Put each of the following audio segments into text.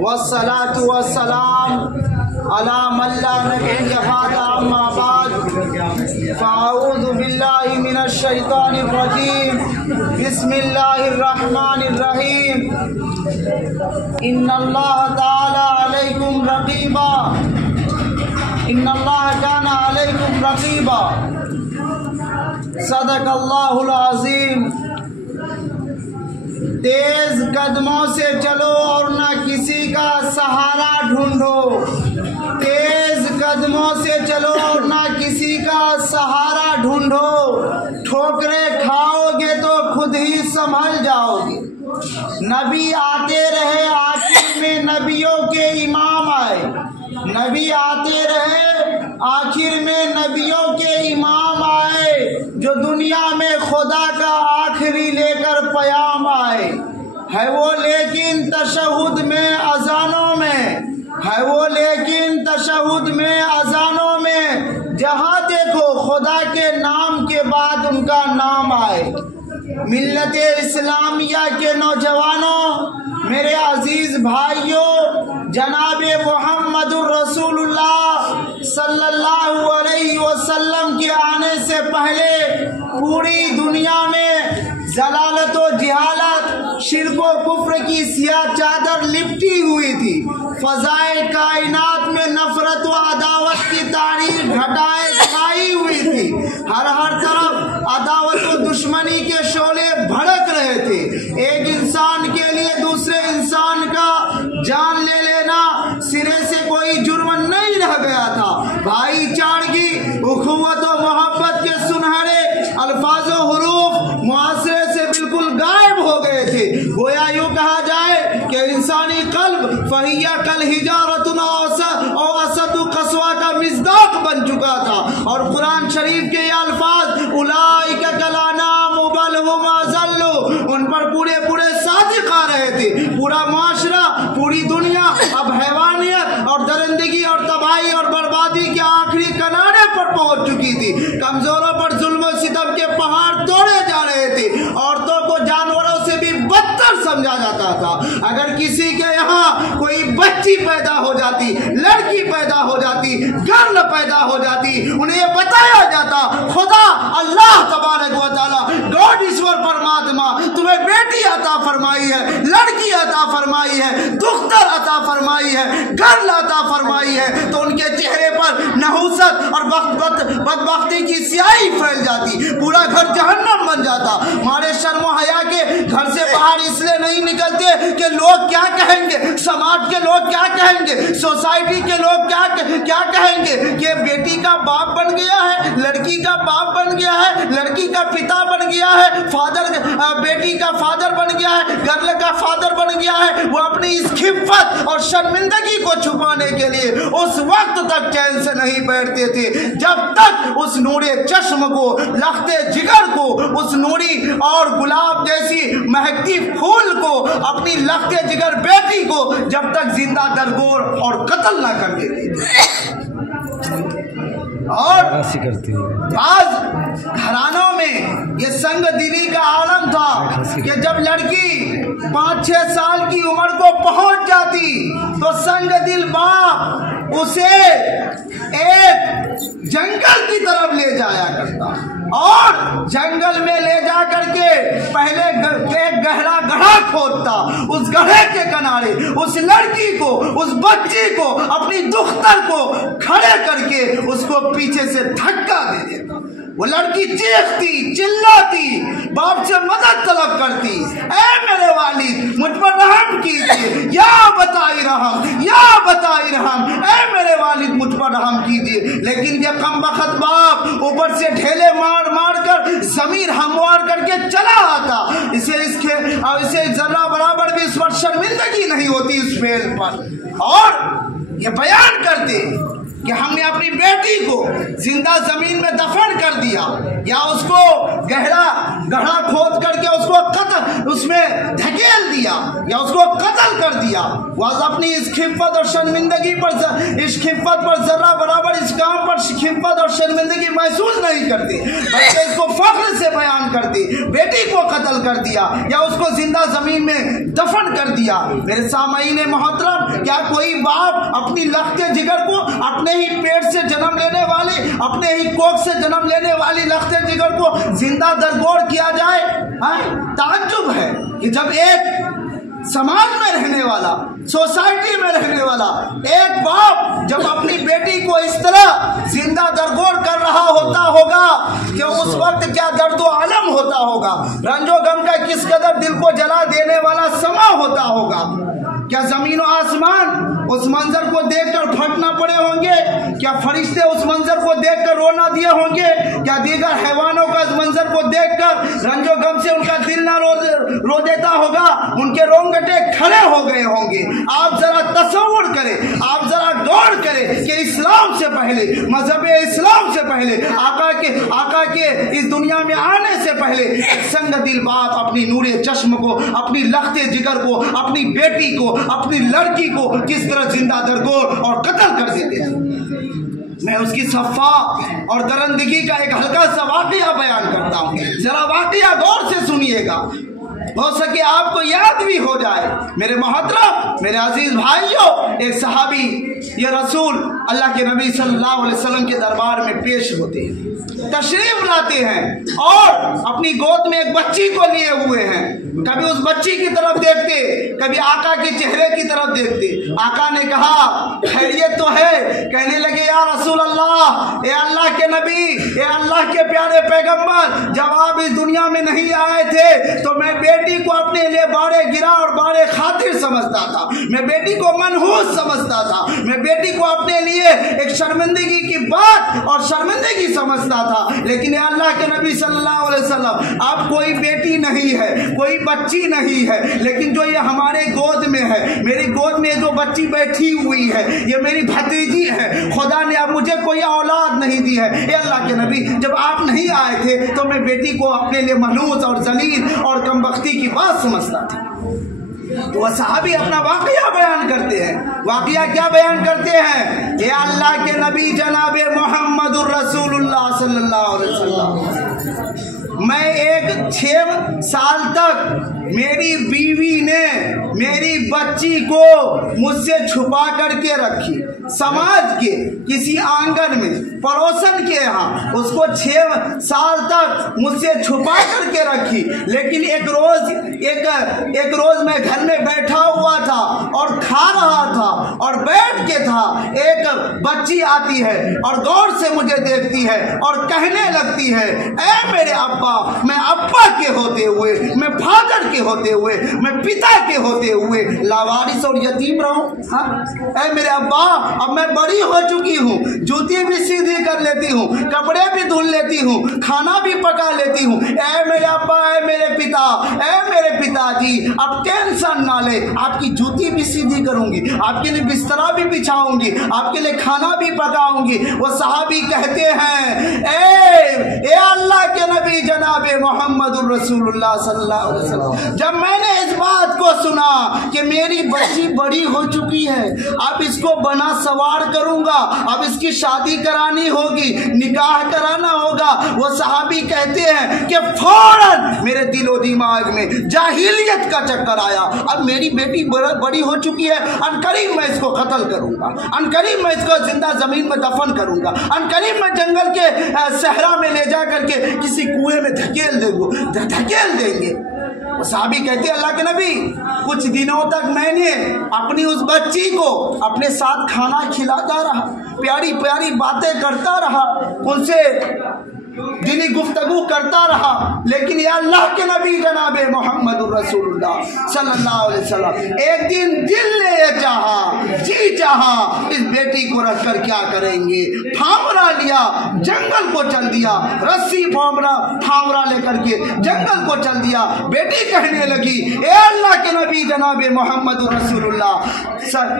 वस्सलातु वस्सलाम अला मन ला नबिय्य बअदा अम्मा बाद फ़अऊज़ु बिल्लाहि मिनश शैतानिर रजीम बिस्मिल्लाहिर रहमानिर रहीम इन्नल्लाह ताला अलैकुम रक़ीबा इन्नल्लाह काना अलैकुम रक़ीबा सदक़ल्लाहुल अज़ीम। तेज कदमों से चलो और ना किसी का सहारा ढूंढो। तेज कदमों से चलो और ना किसी का सहारा ढूंढो। ठोकरें खाओगे तो खुद ही संभल जाओगे। नबी आते रहे, आखिर में नबियों के इमाम आए। नबी आते रहे, आखिर में नबियों के इमाम आए, जो दुनिया में खुदा का आखिरी लेकर पयाम आए। है वो लेकिन तशहुद में अजानों में, है वो लेकिन तशहुद में अजानों में, जहाँ देखो खुदा के नाम के बाद उनका नाम आए। मिल्लत इस्लामिया के नौजवानों, मेरे अजीज भाइयों, जनाबे मुहम्मदुर रसूलुल्लाह सल्लल्लाहु अलैहि वसल्लम के आने से पहले पूरी दुनिया में जलालत व जिहालत, शिर्क व कुफ्र की सियाह चादर लिपटी हुई थी। फजाए कायनात में नफरत व अदावत की तारीख घटाए छाई हुई थी। हर तरफ अदावत व दुश्मनी के शोले भड़क रहे थे। एक इंसान के लिए दूसरे इंसान का जान ले लेना सिरे से कोई जुर्म नहीं रह गया था। भाईचारगी, उखुवत व मोहब्बत के सुनहरे अल्फाज व हुरूफ मुआशरे से बिल्कुल गायब हो गए थे। गोया यूं कहा जाए कि इंसानी कल्ब फहिया कल हिजारतुन और असदु कस्वा का मिज़दाक बन चुका था। और कुरान शरीफ के ये अल्फाज उलाइका कलानाम बल हुम अज़ल्लु, उन पर पूरे सादिक आ रहे थे। पूरा मुआशरा, पूरी दुनिया अब हैवानियत और दरिंदगी और तबाही और बर्बादी के आखिरी किनारे पर पहुंच चुकी थी। कमजोरों पर जुल्म और सितम के पहाड़ तोड़े जा रहे थे। औरतों को जानवरों से भी बदतर समझा जाता था। अगर किसी के यहाँ कोई बच्ची पैदा हो जाती, लड़की पैदा हो जाती, गर्ल पैदा हो जाती, उन्हें बताया जाता खुदा अल्लाह तबारक व तआला गॉड ईश्वर परमात्मा तुम्हें बेटी अता फरमाई है, लड़की अता फरमाई है, दुख्तर अता फरमाई है, गर्ल अता फरमाई है, तो उनके चेहरे पर नहुसत और बदबख्ती की स्याही फैल जाती। पूरा घर जहन्नम बन जाता। हमारे शर्म हया के घर से बाहर इसलिए नहीं निकलते कि लोग क्या कहेंगे, समाज के लोग क्या कहेंगे, सोसाइटी के लोग क्या कहेंगे कि बेटी का बाप बन गया है, लड़की का बाप बन गया है, लड़की का पिता बन गया है, फादर बेटी का फादर बन गया है, गर्ल का फादर बन गया है। वो अपनी इस खिफ़्फ़त और शर्मिंदगी को छुपाने के लिए उस वक्त तक चैन से नहीं बैठते थे जब तक उस नूरे चश्म को, लख्ते जिगर को, उस नूरी और गुलाब जैसी महकती फूल को, अपनी लख्ते जिगर बेटी को जब तक जिंदा दरगोर और कत्ल ना कर देते। और आज घरानों में ये संग दिली का आलम था कि जब लड़की 5-6 साल की उम्र को पहुंच जाती तो संग दिल बाप उसे एक जंगल की तरफ ले जाया करता और जंगल में ले जा करके पहले एक गहरा गड्ढा खोदता। उस गड्ढे के किनारे उस लड़की को, उस बच्ची को, अपनी दुख्तर को खड़े करके उसको पीछे से धक्का दे देता। वो लड़की चीखती, चिल्लाती, बाप से मदद तलब करती, ऐ मेरे वालिद मुझ पर रहम कीजिए, या बताई रहम, या बताई रहम, ऐ मेरे वालिद मुझ पर रहम कीजिए। लेकिन ये कमबख्त बाप ऊपर से ढेले मार कर जमीन हमवार करके चला आता। इसे जरा बराबर भी इस पर शर्मिंदगी नहीं होती इस फेल पर। और ये बयान करते कि हमने अपनी बेटी को जिंदा जमीन में दफन कर दिया या उसको गहरा खोद करके उसको उसमें धकेल दिया या उसको कत्ल कर दिया, वह अपनी इस खिफत और शर्मिंदगी पर, इस खिफत पर जरा बराबर इस काम पर खिफत और शर्मिंदगी महसूस नहीं करती, बल्कि इसको फख्र से बयान करती। बेटी को कत्ल कर दिया या उसको जिंदा जमीन में दफन कर दिया। मेरे सामईन मोहतरम, क्या कोई बाप अपनी लख्ते जिगर को, अपने ही पेट से जन्म लेने वाली, अपने ही कोख से जन्म लेने वाली लख्ते जिगर को जिंदा दरगोर किया जाए? ताज्जुब है कि जब एक समाज में रहने वाला, सोसाइटी में रहने वाला एक बाप जब अपनी बेटी को इस तरह जिंदा दरगोर कर रहा होता होगा कि उस वक्त क्या दर्द आलम होता होगा, रंजो गम का किस कदर दिल को जला देने वाला समा होता होगा। क्या जमीन और आसमान उस मंजर को देखकर फटना पड़े होंगे? क्या फरिश्ते उस मंजर को देखकर रोना दिए होंगे? क्या दीगर हैवानों का इस मंजर को देखकर रंजो गम से उनका दिल ना रो देता होगा, उनके रोंगटे खड़े हो गए होंगे? आप जरा तसव्वुर करें, आप जरा गौर करें कि इस्लाम से पहले, मजहब इस्लाम से पहले, आका के इस दुनिया में आने से पहले एक संग दिल बाप अपनी नूरे चश्म को, अपनी लख्ते जिगर को, अपनी बेटी को, अपनी लड़की को किस तरह जिंदा दरगोर और कत्ल कर देते थे। मैं उसकी सफ़ा और दरंदगी का एक हल्का सा वाकया बयान करता हूँ, जरा वाकया गौर से सुनिएगा, हो सके आपको याद भी हो जाए। मेरे मोहतरम, मेरे अजीज भाइयों, एक सहाबी ये रसूल अल्लाह के नबी सल्लल्लाहु अलैहि वसल्लम के दरबार में पेश होते हैं, तशरीफ लाते हैं और अपनी गोद में एक बच्ची को लिए हुए हैं। कभी उस बच्ची की तरफ देखते, कभी आका के चेहरे की तरफ देखते। आका ने कहा खैरियत तो है? कहने लगे या रसूल अल्लाह, ए अल्लाह के नबी, ए अल्लाह के प्यारे पैगंबर, जब आप इस दुनिया में नहीं आए थे तो मैं बेटी को अपने लिए बारे गिरा और बारे खातिर समझता था, मैं बेटी को मनहूस समझता था, मैं बेटी को अपने लिए एक शर्मिंदगी की बात और शर्मिंदगी समझता था। लेकिन अल्लाह के नबी सल्लल्लाहु अलैहि वसल्लम, अब कोई बेटी नहीं है, कोई बच्ची नहीं है, लेकिन जो ये हमारे गोद में है, मेरी गोद में जो बच्ची बैठी हुई है, ये मेरी भतीजी है। खुदा ने अब मुझे कोई औलाद नहीं दी है। ये अल्लाह के नबी, जब आप नहीं आए थे तो मैं बेटी को अपने लिए मनहूस और जलील और कमबख्ती की बात समझता था। तो वह सहाबी अपना वाकया बयान करते हैं। वाकया क्या बयान करते हैं? ये अल्लाह के नबी जनाबे मोहम्मदुर रसूलुल्लाह सल्लल्लाहु अलैहि वसल्लम, मैं एक 6 साल तक मेरी बीवी ने मेरी बच्ची को मुझसे छुपा करके रखी। समाज के किसी आंगन में, पड़ोसन के यहाँ उसको 6 साल तक मुझसे छुपा करके रखी। लेकिन एक रोज मैं घर में बैठा हुआ था और खा रहा था और बैठ के था, एक बच्ची आती है और गौर से मुझे देखती है और कहने लगती है, ऐ मेरे अब्बा, मैं अब्बा के होते हुए, मैं फादर के होते हुए, मैं पिता के होते हुए लावारिस और यतीम रहूं? हाँ, ऐ मेरे अब्बा, अब मैं बड़ी हो चुकी हूँ, जूती भी सीधी कर लेती हूँ, कपड़े भी धुल लेती हूँ, खाना भी पका लेती हूँ। ऐ मेरे अब्बा, ऐ मेरे पिता, ऐ मेरे पिताजी, अब टेंशन ना ले, आपकी जूती भी सीधी करूंगी, आपके लिए बिस्तरा भी बिछाऊंगी, आपके लिए खाना भी पकाऊंगी। वो सहाबी कहते हैं, ए अल्लाह के नबी जनाबे मोहम्मदुर रसूलुल्लाह सल्लल्लाहु अलैहि वसल्लम, जब मैंने इस बात को सुना कि मेरी बच्ची बड़ी हो चुकी है, अब इसको बना सवार करूंगा, अब इसकी शादी करानी होगी, निकाह कराना होगा, वो सहाबी कहते हैं कि फौरन मेरे दिलो दिमाग में जाहिलियत का चक्कर आया। अब मेरी बेटी बड़ी हो चुकी है, अनकरीब मैं इसको कत्ल करूंगा, अनकरीब मैं इसको जिंदा जमीन में दफन करूंगा, अनकरीब मैं जंगल के सहरा में ले जा करके किसी कुएं में धकेल देंगे। सहाबी कहते अल्लाह के नबी, कुछ दिनों तक मैंने अपनी उस बच्ची को अपने साथ खाना खिलाता रहा, प्यारी प्यारी बातें करता रहा, उनसे दिली गुफ्तगू करता रहा, लेकिन या अल्लाह के नबी जनाबे मोहम्मद रसूलुल्लाह सल्लल्लाहु अलैहि वसल्लम एक दिन दिल ने ये चाहा, जी चाहा इस बेटी को रखकर क्या करेंगे। फावरा लिया, जंगल को चल दिया, रस्सी फावरा लेकर के जंगल को चल दिया। बेटी कहने लगी, ए अल्लाह के नबी जनाबे मोहम्मद रसूलुल्लाह,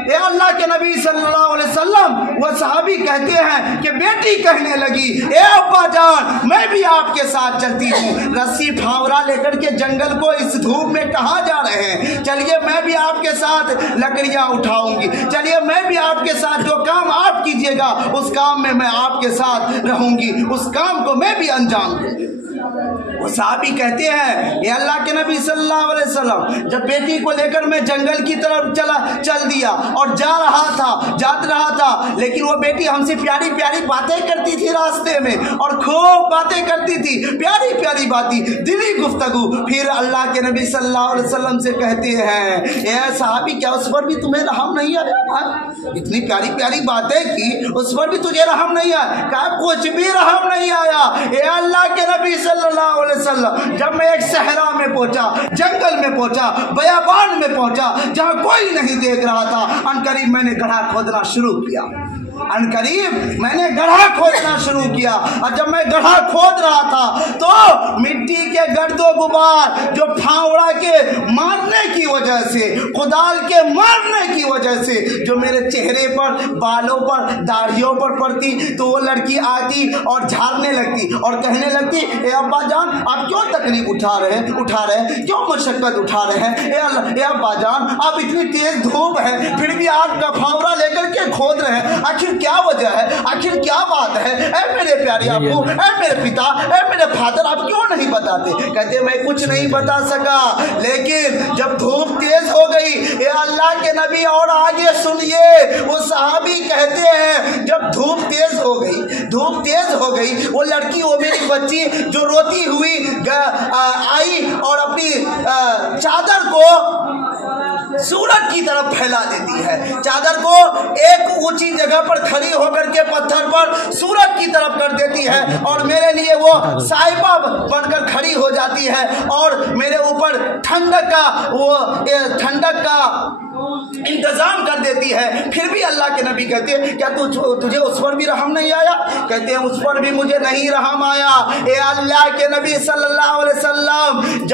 ए अल्लाह के नबी सल्लल्लाहु अलैहि वसल्लम, वो सहाबी कहते हैं कि बेटी कहने लगी, ए अब्बा जान मैं भी आपके साथ चलती हूँ। रस्सी फावरा लेकर के जंगल को इस धूप में कहाँ जा रहे हैं, चलिए मैं भी आपके साथ लकड़ियाँ उठाऊंगी, चलिए मैं भी आपके साथ जो काम आप कीजिएगा उस काम में मैं आपके साथ रहूंगी, उस काम को मैं भी अंजाम दूंगी। वो साहबी कहते हैं, ये अल्लाह के नबी सल्लल्लाहु अलैहि वसल्लम जब बेटी को लेकर मैं जंगल की तरफ चल दिया और जात रहा था, लेकिन वो बेटी हमसे प्यारी प्यारी बातें करती थी रास्ते में, और खूब बातें करती थी, प्यारी प्यारी बातें, दिली गुफ्तगू। फिर अल्लाह के नबी सल्लल्लाहु अलैहि वसल्लम से कहते हैं, ए साहबी क्या उस पर भी तुम्हें रहम नहीं आया? इतनी प्यारी प्यारी बातें की, उस पर भी तुझे रहम नहीं आया? कहा कुछ भी रहम नहीं आया। ए अल्लाह के नबी सल्लल्लाहु अलैहि वसल्लम जब मैं एक सहरा में पहुंचा, जंगल में पहुंचा, बयाबान में पहुंचा, जहां कोई नहीं देख रहा था, अनकरीब मैंने गड्ढा खोदना शुरू किया। अनकरीब मैंने गड्ढा खोदना शुरू किया, और जब मैं गड्ढा खोद रहा था तो मिट्टी के गर्दो गुबार जो फावड़ा के मारने की वजह से, कुदाल के मारने की वजह से जो मेरे चेहरे पर, बालों पर, दाढ़ियों पर पड़ती, तो वो लड़की आती और झाड़ने लगती और कहने लगती, ए अब्बा जान आप क्यों तकलीफ उठा रहे हैं, क्यों मशक्कत उठा रहे हैं? ए अब्बा जान आप इतनी तेज धूप है फिर भी आप फावड़ा लेकर के खोद रहे हैं, आखिर क्या वजह है, आखिर क्या बात है? ए मेरे प्यारे अब्बू, ए मेरे पिता, ए मेरे फादर आप क्यों नहीं बताते? कहते मैं कुछ नहीं बता सका, लेकिन जब धूप तेज हो गई, ये अल्लाह के नबी और आगे सुनिए, वो सहाबी कहते हैं जब धूप तेज हो गई, वो लड़की, वो मेरी बच्ची जो रोती हुई आई और अपनी चादर को सूरज की तरफ फैला देती है, चादर को एक ऊंची जगह पर खड़ी होकर के पत्थर पर सूरज की तरफ कर देती है, और मेरे लिए वो साहिबा बनकर खड़ी हो जाती है, और मेरे ऊपर ठंडक का इंतजाम कर देती है। फिर भी अल्लाह के नबी कहते हैं, क्या तुझे उस पर भी रहम नहीं आया? कहते हैं उस पर भी मुझे नहीं रहम आया। ए अल्लाह के नबी सल्लल्लाहु अलैहि वसल्लम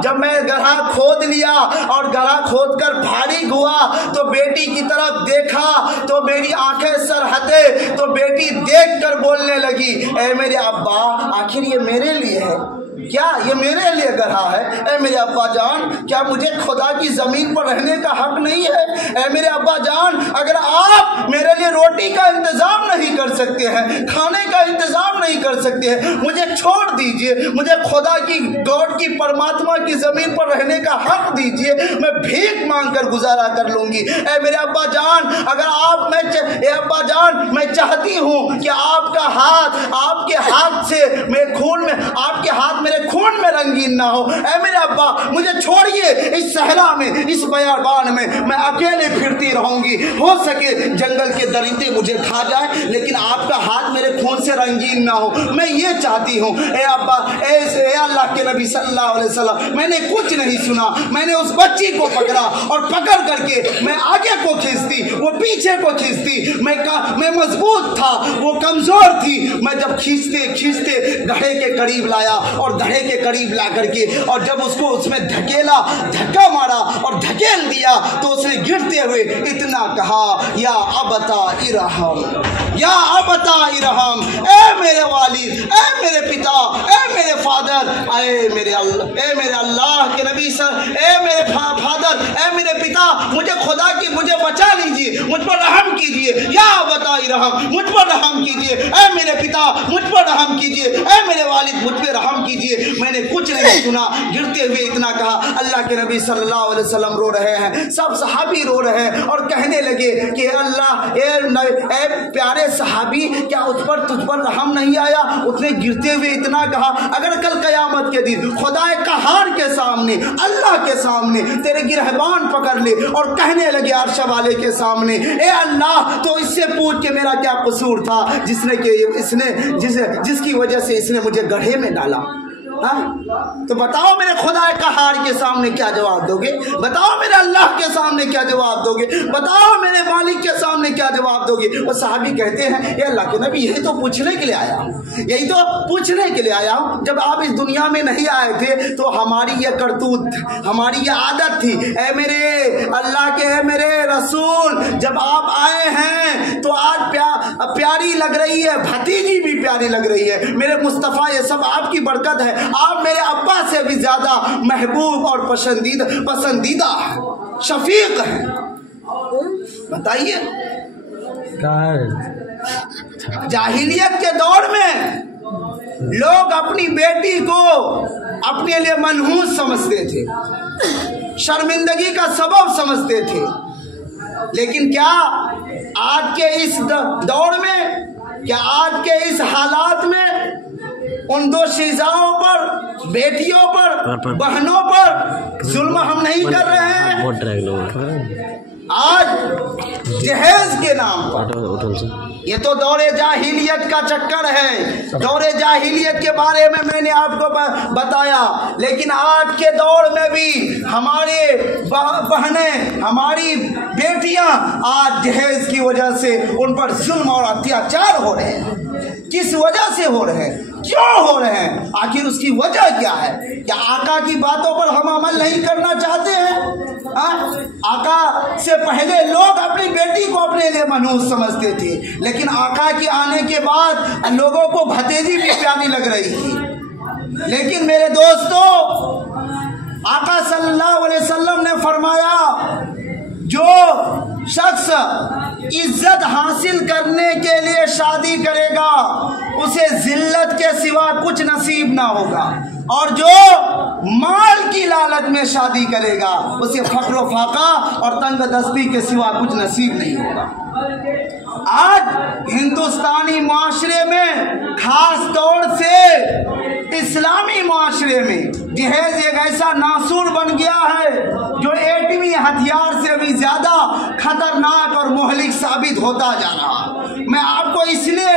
जब मैं गड्ढा खोद लिया और गड्ढा खोद कर फारिग हुआ, तो बेटी की तरफ देखा तो मेरी आंखें सरहते, तो बेटी देख कर बोलने लगी, ए मेरे अब्बा आखिर ये मेरे लिए है क्या, ये मेरे लिए गड्ढा है? ए मेरे अब्बा जान क्या मुझे खुदा की जमीन पर रहने का हक नहीं है? ए मेरे अब्बा जान अगर आप मेरे लिए रोटी का इंतजाम नहीं कर सकते हैं, खाने का इंतजाम नहीं कर सकते हैं, मुझे छोड़ दीजिए, मुझे खुदा की, गॉड की, परमात्मा की जमीन पर रहने का हक दीजिए, मैं भीख मांग कर गुजारा कर लूंगी। ए मेरे अब्बा जान अगर आप अब्बा जान मैं चाहती हूँ कि आपका हाथ, आपके हाथ से मेरे खून में, आपके हाथ मेरे खून में रंगीन ना हो। ऐ मेरे अब्बा मुझे छोड़िए, इस सहरा में, इस बयाबान में मैं अकेले फिरती रहूंगी, हो सके जंगल के दरिंदे मुझे खा जाए, लेकिन आपका हाथ मेरे खून से रंगीन ना हो, मैं ये चाहती हूँ। ए अब्बा, ए अल्लाह के नबी सल्लल्लाहु अलैहि वसल्लम, मैंने कुछ नहीं सुना, मैंने उस बच्ची को पकड़ा और पकड़ करके मैं आगे को खींचती, वो पीछे को खींचती, मैं मजबूत था, वो कमजोर थी। मैं जब खींचते खींचते गड्ढे के करीब लाया, और गड्ढे के करीब ला करके और जब उसको उसमें धक्का मारा और धकेल दिया, तो उसने गिरते हुए इतना कहा, या अबता इरहम, या अबता इरहम, ए मेरे वालिद, ए मेरे पिता, ए मेरे फादर, ए मेरे अल्लाह के नबी सर, ए मेरे फादर, ए मेरे पिता, मुझे खुदा की, मुझे बचा लीजिए, मुझ पर रहम कीजिए, या अबता इरहम, मुझ पर रहम कीजिए, ए मेरे पिता मुझ पर रहम कीजिए, ए मेरे वालिद मुझ पर रहम कीजिए। लिए मैंने कुछ नहीं सुना। गिरते हुए इतना कहा। अल्लाह के नबी सल्लल्लाहु अलैहि वसल्लम रो रहे हैं, सब सहाबी रो रहे हैं और कहने लगे कि अल्लाह ए प्यारे सहाबी, क्या तुझ पर रहम नहीं आया? उसने गिरते हुए इतना कहा, अगर कल कयामत के दिन खुदाए कहार के सामने, अल्लाह के सामने तेरे गिरहबान पकड़ ले और कहने लगे अर्श वाले के सामने, ए अल्लाह तो इससे पूछ के मेरा क्या कसूर था जिसकी वजह से इसने मुझे गड्ढे में डाला। हाँ? तो बताओ मेरे खुदा कहार के सामने क्या जवाब दोगे? बताओ मेरे अल्लाह के सामने क्या जवाब दोगे? बताओ मेरे मालिक के सामने क्या जवाब दोगे? वो साहबी कहते हैं, ये अल्लाह के नबी, यही तो पूछने के लिए आया हूँ, यही तो पूछने के लिए आया हूँ। जब आप इस दुनिया में नहीं आए थे तो हमारी ये करतूत, हमारी ये आदत थी। ए मेरे अल्लाह के, है मेरे रसूल, जब आप आए हैं तो आज प्यारी लग रही है, भतीजी भी प्यारी लग रही है। मेरे मुस्तफ़ा, ये सब आपकी बरकत है। आप मेरे अब्बा से भी ज्यादा महबूब और पसंदीदा शफीक हैं। बताइए, जाहिलियत के दौर में लोग अपनी बेटी को अपने लिए मनहूस समझते थे, शर्मिंदगी का सबब समझते थे। लेकिन क्या आज के इस दौर में, क्या आज के इस हालात में उन दो शीजाओं पर, बेटियों पर, बहनों पर जुल्म हम नहीं कर रहे हैं? आज जहेज के नाम पर, ये तो दौरे जाहिलियत का चक्कर है। दौरे जाहिलियत के बारे में मैंने आपको बताया, लेकिन आज के दौर में भी हमारे बहनें, हमारी बेटियां आज जहेज की वजह से उन पर जुल्म और अत्याचार हो रहे हैं। किस वजह से हो रहे हैं? क्यों हो रहे हैं? आखिर उसकी वजह क्या है? क्या आका की बातों पर हम अमल नहीं करना चाहते हैं? आका से पहले लोग अपनी बेटी को अपने लिए मनहूस समझते थे, लेकिन आका के आने के बाद लोगों को भतीजी भी प्यारी लग रही थी। लेकिन मेरे दोस्तों, आका सल्लल्लाहु अलैहि वसल्लम ने फरमाया, जो शख्स इज्जत हासिल करने के लिए शादी करेगा उसे जिल्लत के सिवा कुछ नसीब ना होगा, और जो माल की लालच में शादी करेगा उसे फक्र फाका और तंगदस्ती के सिवा कुछ नसीब नहीं होगा। आज हिंदुस्तानी माशरे में, खास तौर से इस्लामी माशरे में, जहेज एक ऐसा नासूर बन गया है जो एटमी हथियार से भी ज्यादा खतरनाक और मुहलिक साबित होता जा रहा। मैं आपको इसलिए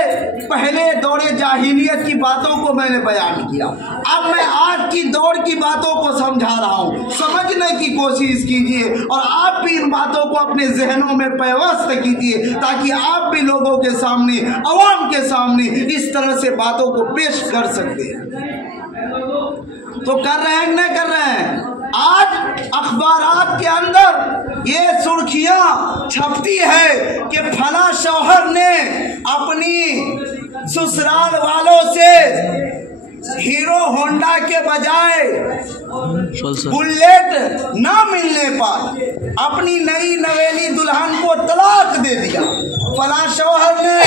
पहले दौरे जाहिलियत की बातों को मैंने बयान किया, अब मैं आज की दौर की बातों को समझा रहा हूँ। समझने की कोशिश कीजिए और आप भी इन बातों को अपने जहनों में पैवस्त कीजिए, ताकि आप भी लोगों के सामने, अवाम के सामने इस तरह से बातों को पेश कर सकते हैं। तो कर रहे हैं, नहीं कर रहे हैं? आज अखबारात के अंदर ये सुर्खियां छपती है कि फला शौहर ने अपनी ससुराल वालों से हीरो होंडा के बजाय बुलेट ना मिलने पर अपनी नई नवेली दुल्हन को तलाक दे दिया। फला शौहर ने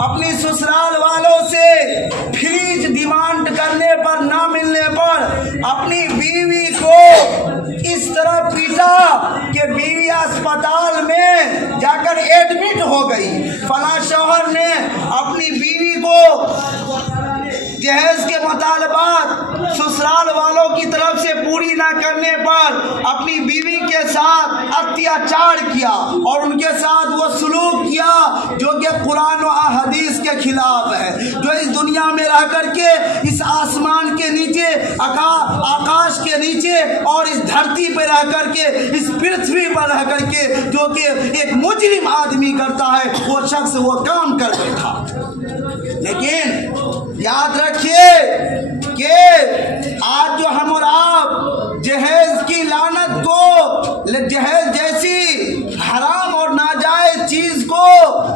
अपनी ससुराल वालों से फ्रिज डिमांड करने पर ना मिलने पर अपनी बीवी को इस तरह पीटा कि बीवी अस्पताल में जाकर एडमिट हो गई। फला शौहर ने अपनी बीवी को जहेज के मुतालबात ससुराल वालों की तरफ से पूरी ना करने पर अपनी बीवी के साथ अत्याचार किया और उनके साथ वो सलूक किया जो कि कुरान और हदीस के खिलाफ है, जो इस दुनिया में रह करके इस आसमान के नीचे, आकाश के नीचे और इस धरती पर रह करके, इस पृथ्वी पर रह करके जो कि एक मुजरिम आदमी करता है, वो शख्स वो काम कर बैठा। लेकिन याद रखिए कि आज जो हम और आप जहेज की लानत को, जहेज जैसी हराम और नाजायज चीज को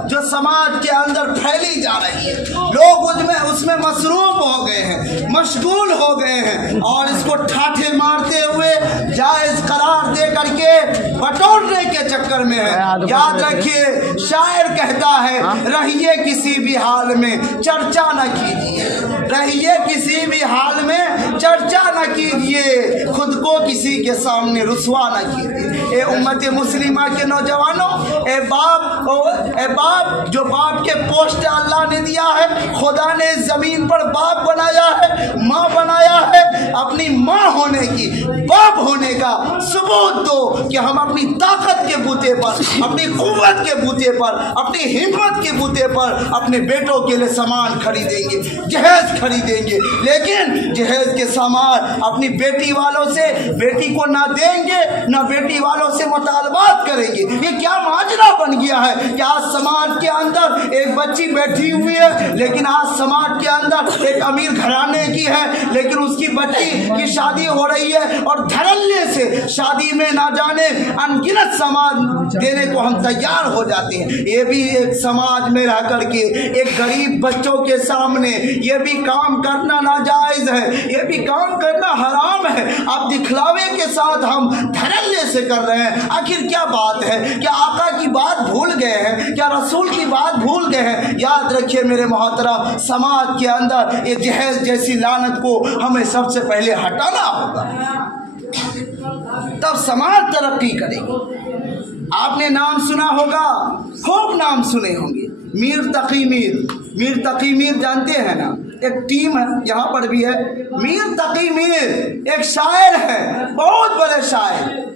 जो समाज के अंदर फैली जा रही है, लोग उसमें मसरूफ हो गए हैं, मशगूल हो गए हैं और इसको ठाठे मारते हुए जायज करार दे करके बटोरने के चक्कर में है। याद रखिए, शायर कहता है रहिए किसी भी हाल में चर्चा न कीजिए, रहिए किसी भी हाल में चर्चा न कीजिए, खुद को किसी के सामने रुसवा न कीजिए। ए उम्मत मुस्लिमा के नौजवानों, ए बाप जो बाप के पोस्ट अल्लाह ने दिया है, खुदा ने जमीन पर बाप बनाया है, माँ बनाया है, अपनी माँ होने की, बाप होने का सबूत दो कि हम अपनी ताकत के बूते पर, अपनी कुव्वत के बूते पर, अपनी हिम्मत के बूते पर अपने बेटों के लिए सामान खरीदेंगे, जहेज खरीदेंगे, लेकिन जहेज के सामान अपनी बेटी वालों से, बेटी को ना देंगे ना बेटी वालों से मुतालबात करेंगे। ये क्या माजरा बन गया है कि आज समाज के अंदर एक बच्ची बैठी हुई है, लेकिन आज समाज के अंदर एक अमीर घराने की है, लेकिन उसकी बच्ची की शादी हो रही है और धड़ल्ले से शादी में ना जाने अनगिनत सामान देने को हम तैयार हो जाते हैं। ये भी एक समाज में रह करके एक गरीब बच्चों के सामने ये भी काम करना नाजायज है, ये भी काम करना हराम है। अब दिखलावे के साथ हम धड़ल्ले से कर रहे हैं। आखिर क्या बात है? क्या आका की बात भूल गए हैं? क्या रसूल की बात भूल गए हैं? याद रखिए मेरे मोहतरम, समाज के अंदर ये जहेज जैसी लानत को हमें सबसे पहले हटाना होगा, तब समाज तरक्की करेगी। आपने नाम सुना होगा, खूब नाम सुने होंगे, मीर तकी मीर। मीर तकी मीर जानते हैं ना? एक टीम है, यहाँ पर भी है। मीर तकी मीर एक शायर है, बहुत बड़े शायर।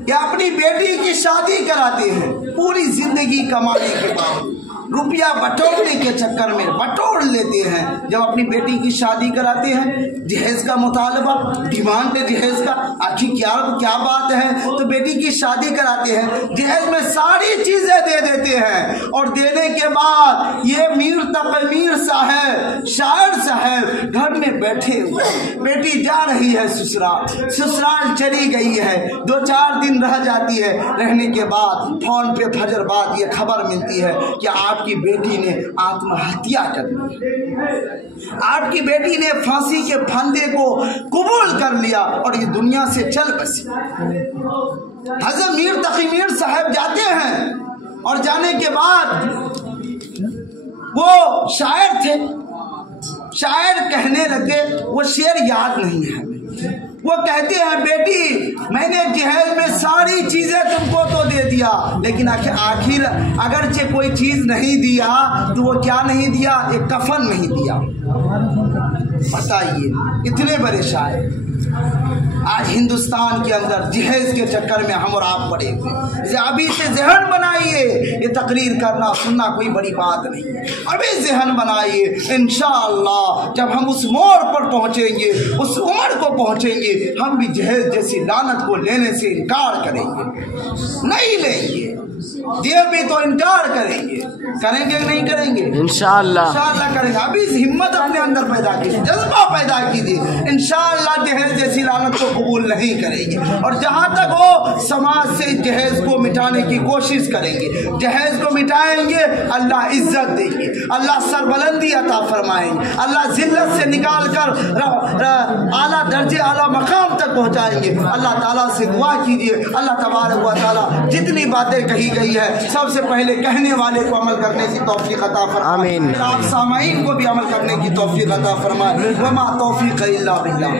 ये अपनी बेटी की शादी कराते हैं, पूरी जिंदगी कमाने के बाद रुपया बटोरने के चक्कर में बटोर लेते हैं। जब अपनी बेटी की शादी कराते हैं, जहेज का मुतालबा, डिमांड है जहेज का। आखिर क्या बात है? तो बेटी की शादी कराते हैं, जहेज में सारी चीजें दे देते हैं, और देने के बाद ये मीर तकमीर साहब, शायर साहब घर में बैठे हुए, बेटी जा रही है ससुराल चली गई है, 2-4 दिन रह जाती है। रहने के बाद फोन पे फजर बाद ये खबर मिलती है कि आपकी बेटी ने आत्महत्या कर ली, आपकी बेटी ने फांसी के फंदे को कबूल कर लिया और ये दुनिया से चल बसी। हज़रत मीर तकी मीर साहब जाते हैं, और जाने के बाद वो शायर थे, शायर कहने लगे, वो शेर याद नहीं है, वो कहते हैं बेटी मैंने जहेज में सारी चीजें तुमको तो दे दिया, लेकिन आखिर अगरचे कोई चीज नहीं दिया तो वो क्या नहीं दिया? एक कफन नहीं दिया। बताइए, इतने बड़े शायर आज हिंदुस्तान के अंदर जहेज के चक्कर में हम और आप पड़े हुए। अभी से जहन बनाइए, ये तकरीर करना सुनना कोई बड़ी बात नहीं है। अभी जहन बनाइए, इंशाअल्लाह जब हम उस मोड़ पर पहुंचेंगे, उस उम्र को पहुंचेंगे, हम भी जहेज जैसी लानत को लेने से इनकार करेंगे, नहीं लेंगे। देव भी तो इनकार करेंगे, करेंगे नहीं करेंगे? इंशाअल्लाह करेंगे। अभी हिम्मत अपने अंदर पैदा कीजिए, जज्बा पैदा कीजिए, इंशाअल्लाह जहेज जैसी लानत को कबूल नहीं करेंगे। और जहाँ तक हो समाज से जहेज को मिटाने की कोशिश करेंगे, जहेज को मिटाएंगे, अल्लाह इज्जत देंगे, अल्लाह सरबलंदी अता फरमाएंगे, अल्लाह जिल्लत से निकाल कर आला दर्जे आला मकाम तक पहुँचाएंगे। अल्लाह ताला से दुआ कीजिए, अल्लाह तबारक व तआला जितनी बातें कही गई है सबसे पहले कहने वाले को अमल करने की तौफीक अता फरमाए, आप सामाईन को भी अमल करने की तौफीक अता फरमाए। वमा तौफीक इल्ला बिल्लाह।